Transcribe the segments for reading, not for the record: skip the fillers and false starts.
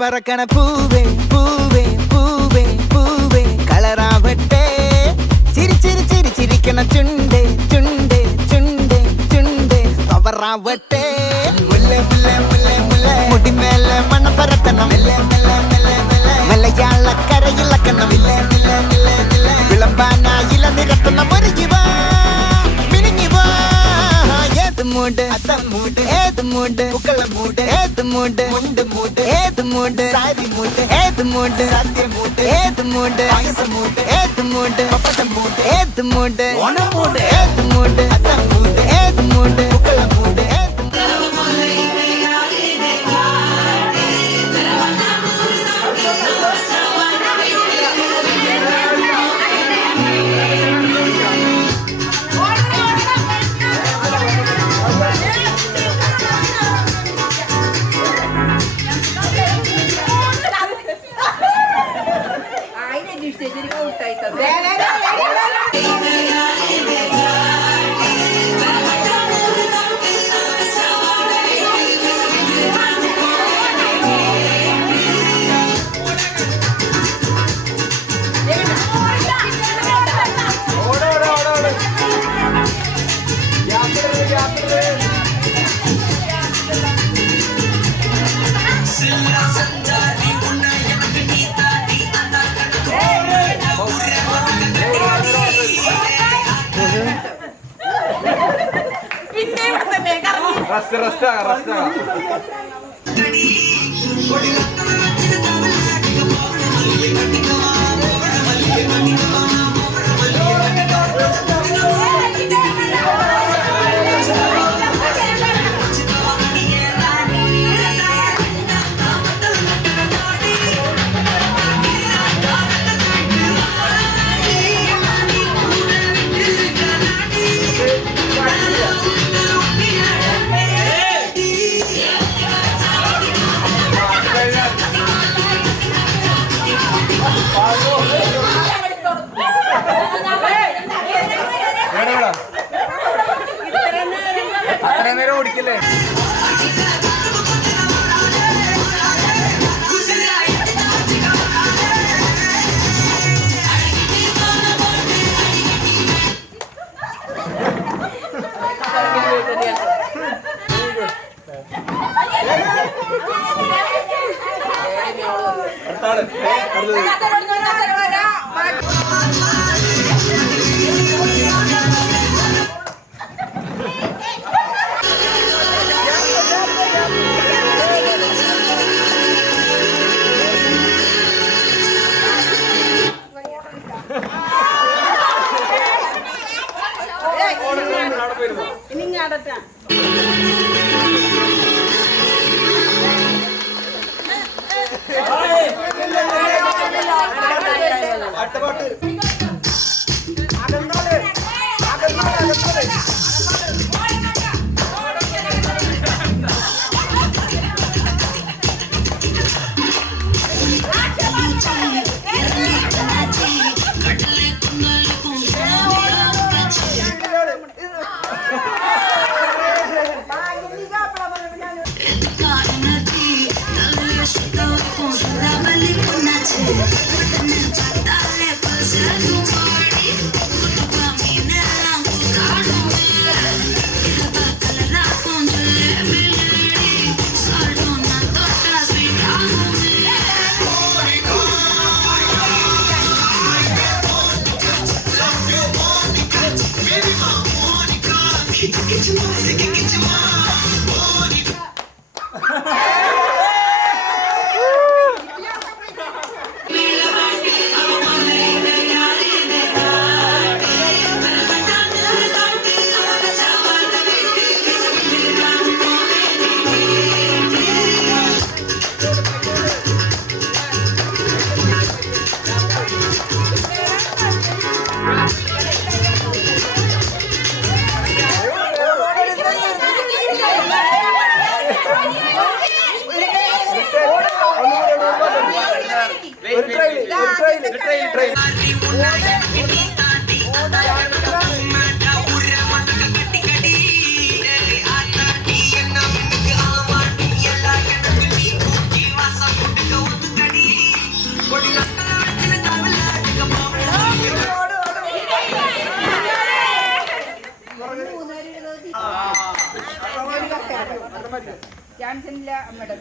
പറക്കണ പൂവേ പൂവേ പൂവേ പൂവേ കളറാവട്ടെ ചിരി ചിരി ചിരി ചിരിക്കണ ചുണ്ടേ ചുണ്ടേ ചുണ്ടേ ചുണ്ടേ പവറാവട്ടെ മുല്ല മുല്ല മുല്ല മുല്ല മുടിമേലെ മണം പരത്തണം മലയാളക്കരയിളക്കണം വിളമ്പാനായില നിരത്തണം ഒരുങ്ങിവാ മിനിങ്ങിവാ ഏത് മൂട് അത്തം മൂട് ഏത് മൂട് പൂക്കള മൂട് ഏത് മൂട് മുണ്ട് മൂട് ഏത് മൂട് സാരി മൂട് ഏത് മൂട് സദ്യ മൂട് ഏത് മൂട് പായസ മൂട് ഏത് മൂട് പപ്പടം മൂട് ഏത് മൂട് ഓണം മൂട് ഏത് മൂട് അത്തം മൂട് ഏത് മൂട് പൂക്കള മൂട് ഏത് Rasta. അത്രയും നേരം ഓടിക്കില്ലേ? ക്യാൻസറില്ല അമ്മയുടെ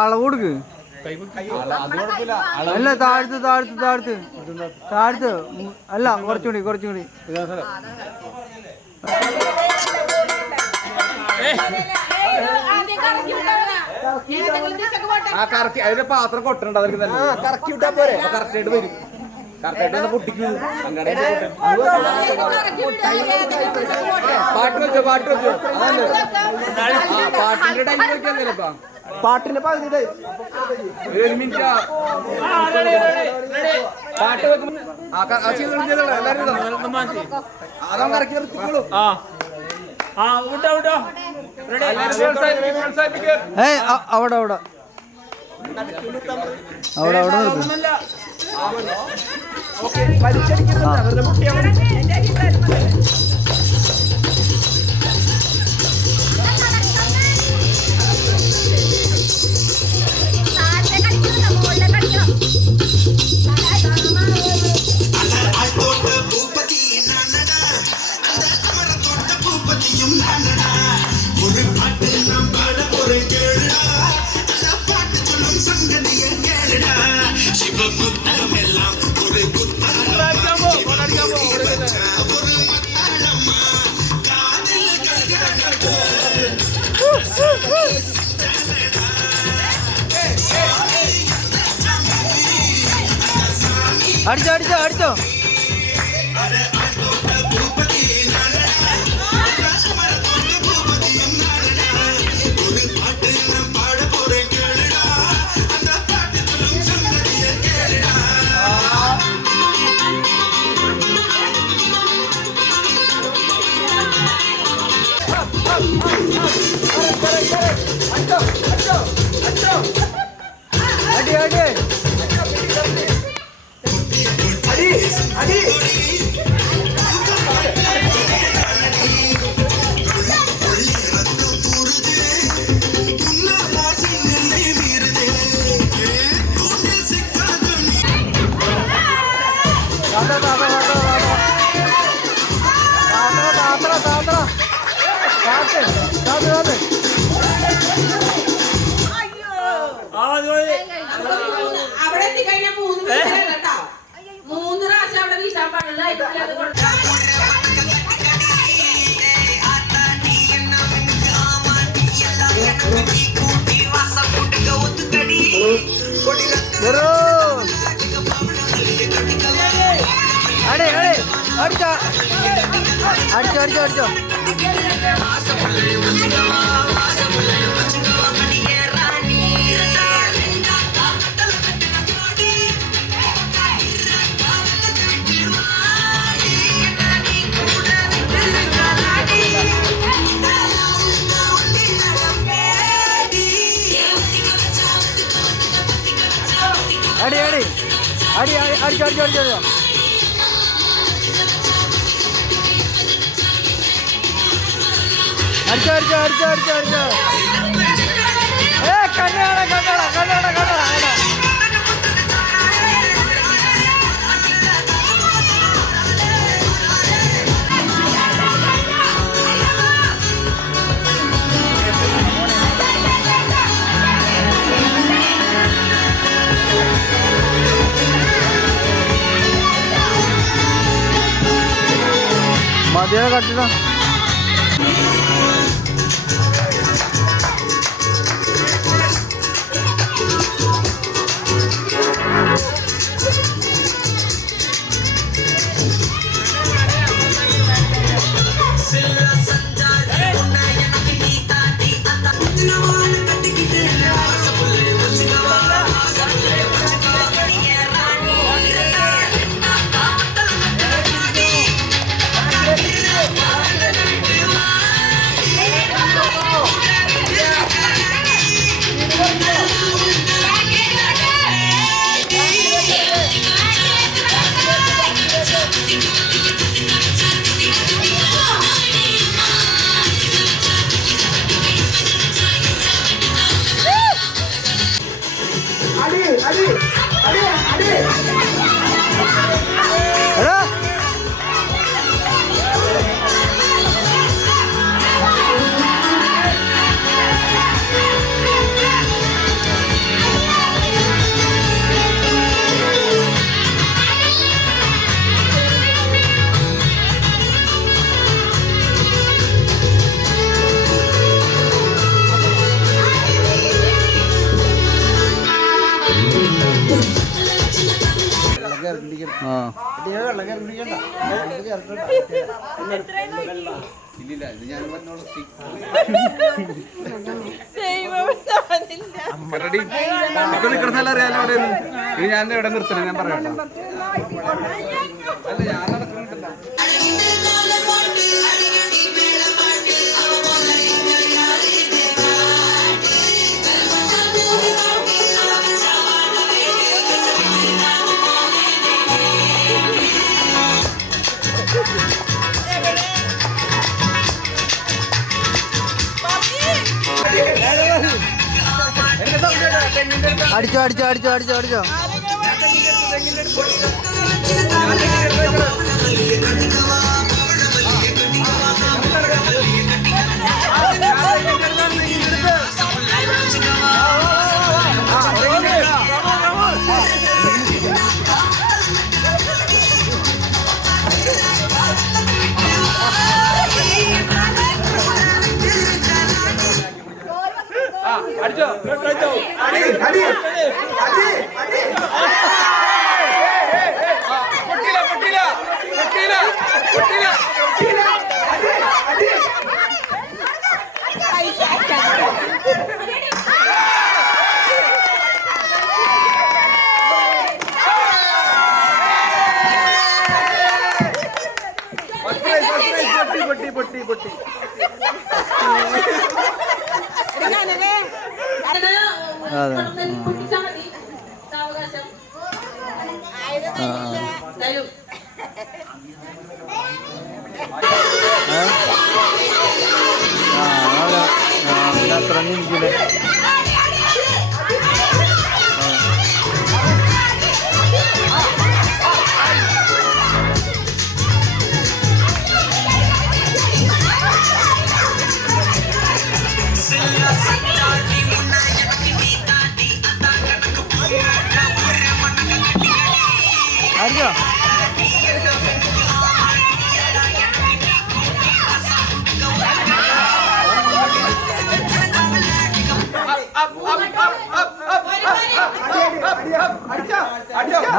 അളവ് കൊടുക്ക് അല്ല താഴ്ത്ത് താഴ്ത്ത് താഴ്ത്ത് താഴ്ത്ത് അല്ല കുറച്ചുകൂടി കുറച്ചുകൂടി ആ കറക്റ്റ് അതിന്റെ പാത്രം കൊട്ടണ്ട അതൊക്കെ കറക്റ്റ് വിട്ടാ പോരെ കറക്റ്റ് ആയിട്ട് വരും കറക്റ്റായിട്ട് പൊട്ടിക്കൂ പാട്ട് വെച്ചോ പാട്ട് വെച്ചോ പാട്ടിന്റെ ടൈം വെക്കാന്നില്ലപ്പാ പാട്ടിന്റെ പകുതി ഒരു മിനിറ്റ് പാട്ട് വെക്കും എല്ലാരും അതാ കറക്കി നിർത്തിക്കോളൂ അവിടെ അവിടെ അവിടെ അവിടെ അടിച്ചോ അടിച്ചോ അടിച്ചോ അടേ അടേ അടിച്ചോ അടിച്ചോ അടിച്ചോ അടിച്ചോ അടി അടി അടി അടിച്ചോ അടിച്ചോ അടിച്ചോ അടിച്ചോ അടിച്ചോ അടിച്ചോ അടിച്ചോ അടിച്ചോ കണ്ണാട കണ്ണാട കണ്ണാട കണ്ണാട മതിയെ കട്ടിട ഞാൻ ഇവിടെ നിർത്തണേ ഞാൻ പറയാം അല്ല ഞാൻ നടക്കുന്നുണ്ടല്ലോ അടിച്ചോ അടിച്ചോ അടിച്ചോ അടിച്ചോ അടിച്ചോ അടിച്ചോ പൊട്ടി പൊട്ടി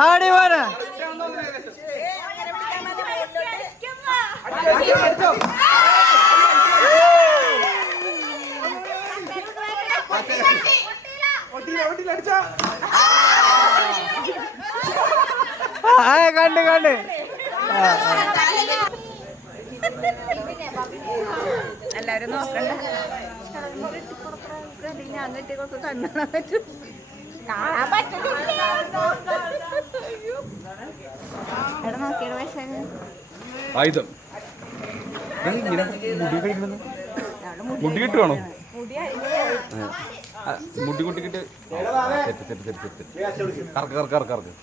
ആടി പോരാ കണ്ട് കണ്ട് എല്ലാരും നോക്കണ്ട ഞാൻ കെട്ടിക്കൊക്കെ കണ്ണാൻ പറ്റും കാണാൻ പറ്റില്ല എവിടെ നോക്കിയുടെ പക്ഷേ ആയുധം മുടി കിട്ടുവാണോ മുടി കുട്ടിക്കിട്ട് കറക്ക് കറക്ക് കറക്ക് കറക്ക്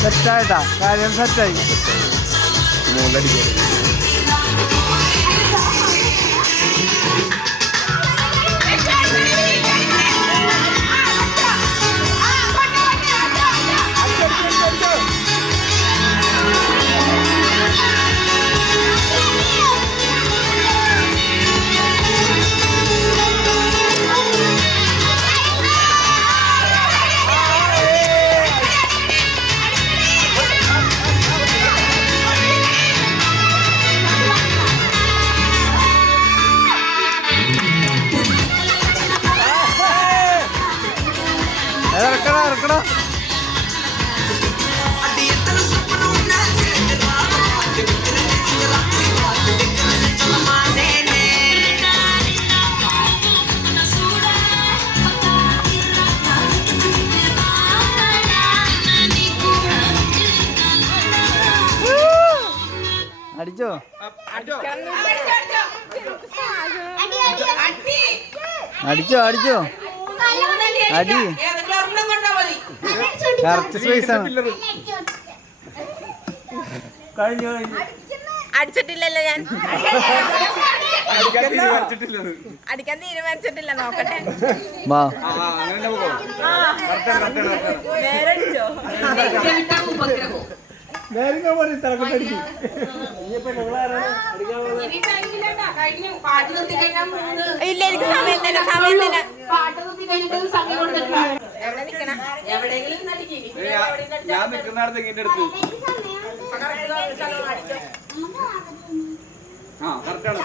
സെറ്റായിട്ടാ കാര്യം സെറ്റായി ഇറക്കണോ ഇറക്കണോ അടിച്ചോ അടിച്ചോ അടിച്ചോ അടി കറക്റ്റ് സ്പേസ് ആണ് കഴിഞ്ഞു അടിച്ചിട്ടില്ലല്ലോ ഞാൻ അടിക്കാൻ തീരുമാനിച്ചിട്ടില്ല നോക്കട്ടെ വാ നേരെ അടിച്ചോ ഇല്ല എനിക്ക് സമയം തന്നെ സമയം തന്നെ എവിടെ നിക്കണം ഞാൻ നിൽക്കുന്നിടത്ത് ഇങ്ങനെ എടുത്ത് ആ കറക്റ്റാണ്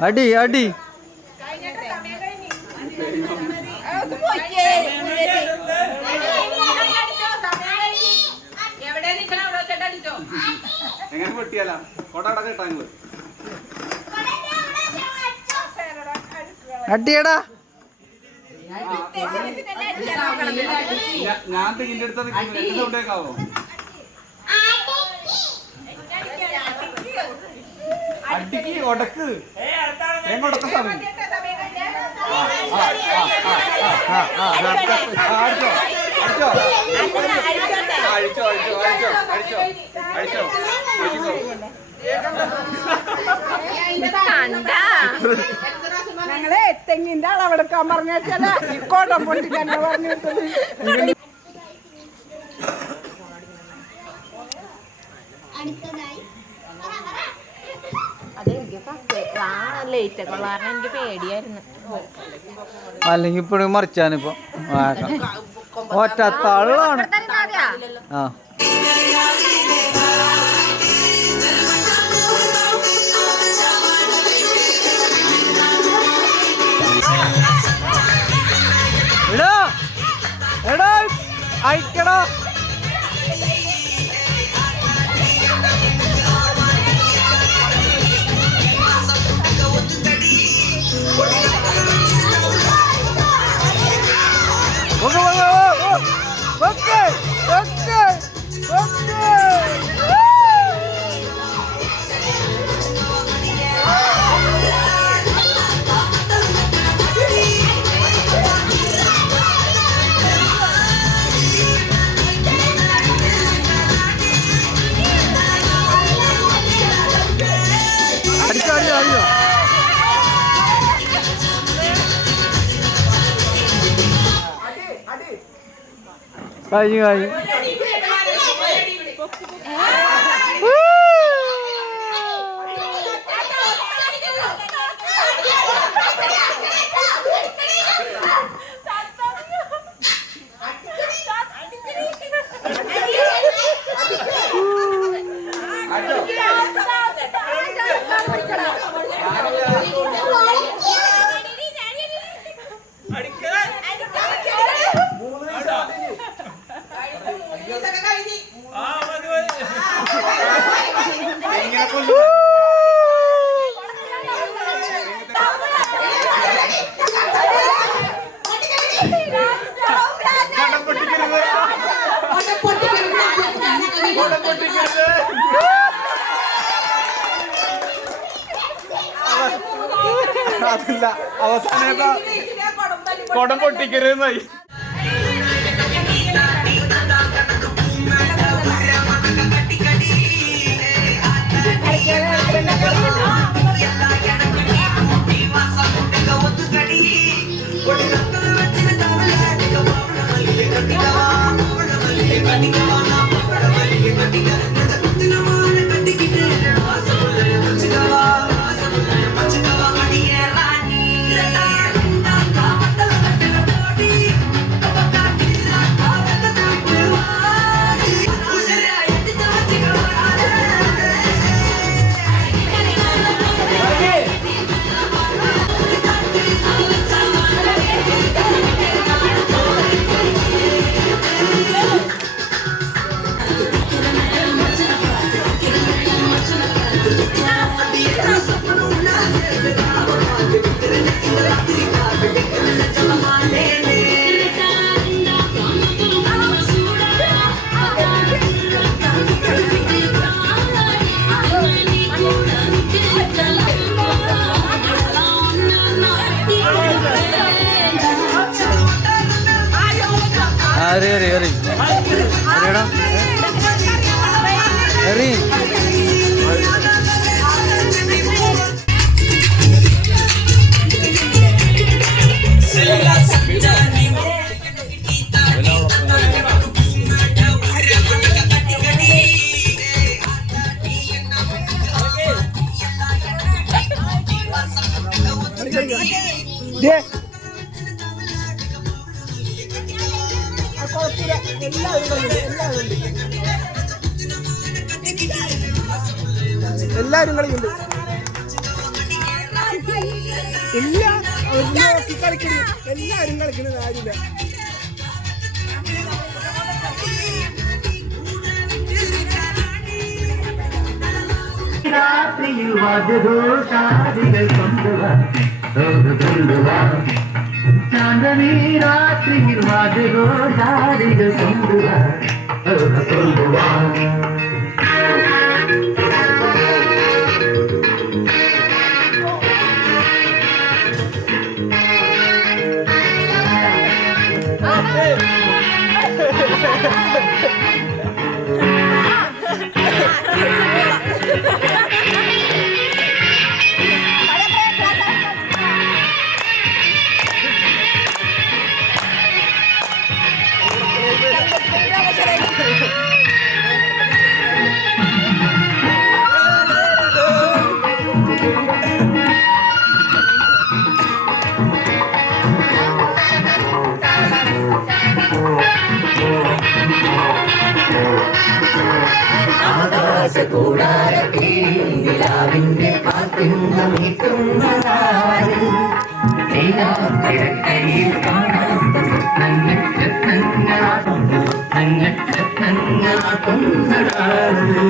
അടി അടി എങ്ങനെ പൊട്ടിയാലാ കൊടടക്ക കിട്ടാ നിങ്ങള് അടിയടാ ഞാൻ തെങ്ങിന്റെ അടുത്ത് നിൽക്കുന്നു എന്റെ സൗണ്ടേക്കാവോ അടിക്ക് ഒടക്ക് എങ്ങോടൊക്കെ സമയം അടിച്ചോ അടിച്ചോ അടിച്ചോ അടിച്ചോ അടിച്ചോ അടിച്ചോ ഞങ്ങളെ തെങ്ങിന്റെ അളവെടുക്കാൻ പറഞ്ഞാൽ ഈ കോട്ടം പൊട്ടിക്കാൻ പറഞ്ഞു അതെനിക്ക് ഫസ്റ്റ് ലേറ്റ് ഒക്കെ ഉള്ള കാരണം എനിക്ക് പേടിയായിരുന്നു. അല്ലെങ്കിൽ ഇപ്പോഴും മറിച്ചാനിപ്പോ ഒറ്റത്താളാണ്. ആ എടാ എടാ അയക്കടാ. Okay okay okay. അടിച്ചോ അടിച്ചോ അടിച്ചോ. കഴിഞ്ഞു കഴിഞ്ഞു. അതില്ല അവസാനം കൊടം പൊട്ടിക്കരുതായി. Ari ari ari. Ariada. Ari. Yeah. എല്ലാരും കളിക്കുന്നുണ്ട്. എല്ലാരും കളിക്കുന്നത് കാര്യമില്ല. രാത്രിയിൽ വാദ്യഘോഷാദികൾ കൊണ്ടുവാ ചാന്ദനീ രാത്രിയിൽ വാദ്യഘോഷാദികൾ കൊണ്ടുവാ. നിലാവിന്റെ കാത്തുന്നതാര് നീലാത്തിരക്കയിൽ കാണാത്ത രത്നങ്ങളാക്കുന്നതാര്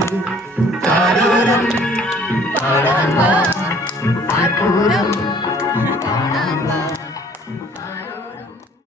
താരോരം പാടാൻ വാ പൂരം